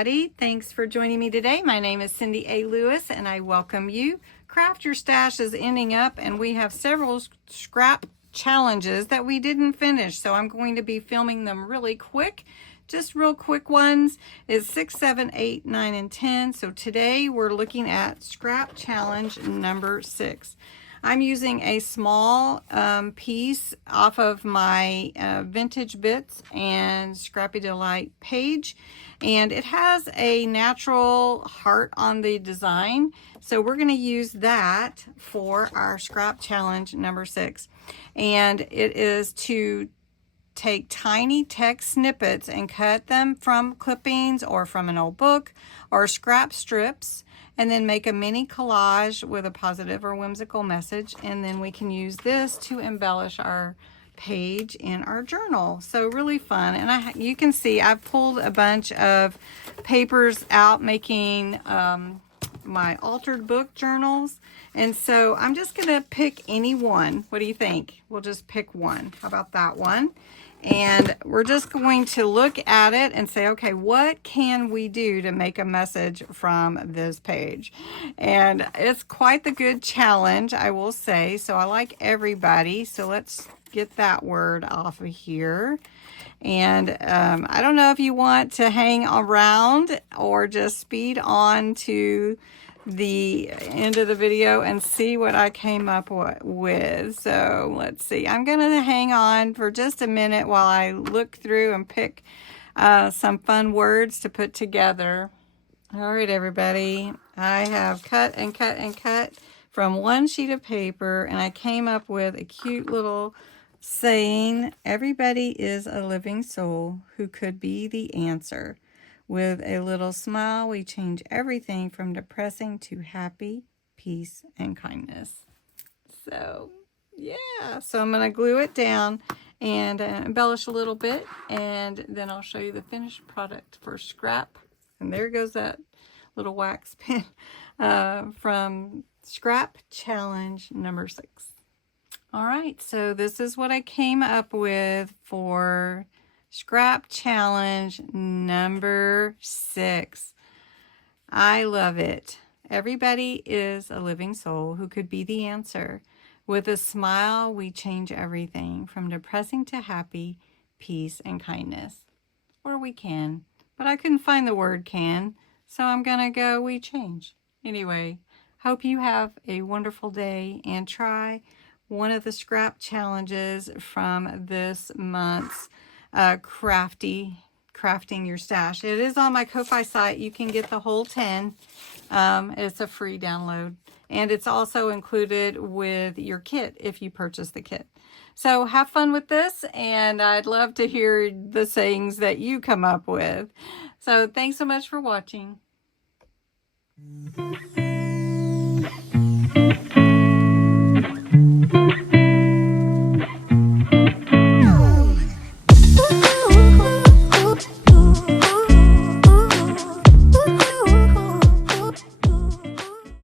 everybody. Thanks for joining me today. My name is Cindy A. Lewis and I welcome you. Craft Your Stash is ending up and we have several scrap challenges that we didn't finish. So I'm going to be filming them really quick. Just real quick ones is 6, 7, 8, 9, and 10. So today we're looking at scrap challenge number 6. I'm using a small piece off of my Vintage Bits and Scrappy Delight page, and it has a natural heart on the design. So we're going to use that for our scrap challenge number 6. And it is to take tiny text snippets and cut them from clippings or from an old book or scrap strips, and then make a mini collage with a positive or whimsical message, and then we can use this to embellish our page in our journal. So really fun. And you can see I've pulled a bunch of papers out making my altered book journals, and so I'm just gonna pick any one. What do you think? We'll just pick one. How about that one? And we're just going to look at it and say, okay, what can we do to make a message from this page? And it's quite the good challenge, I will say. So I like everybody. So let's get that word off of here. And I don't know if you want to hang around or just speed on to the end of the video and see what I came up with. So let's see. I'm going to hang on for just a minute while I look through and pick some fun words to put together. All right, everybody. I have cut and cut and cut from one sheet of paper, and I came up with a cute little saying, everybody is a living soul who could be the answer. With a little smile, we change everything from depressing to happy, peace, and kindness. So, yeah. So I'm going to glue it down and embellish a little bit, and then I'll show you the finished product for scrap. And there goes that little wax pen from Scrap Challenge number 6. All right, so this is what I came up with for Scrap Challenge number 6. I love it. Everybody is a living soul who could be the answer. With a smile, we change everything from depressing to happy, peace, and kindness. Or we can, but I couldn't find the word can, so I'm gonna go we change. Anyway, hope you have a wonderful day and try one of the scrap challenges from this month's Crafting Your Stash. It is on my Ko-Fi site. You can get the whole 10. It's a free download, and it's also included with your kit if you purchase the kit. So have fun with this, and I'd love to hear the sayings that you come up with. So thanks so much for watching.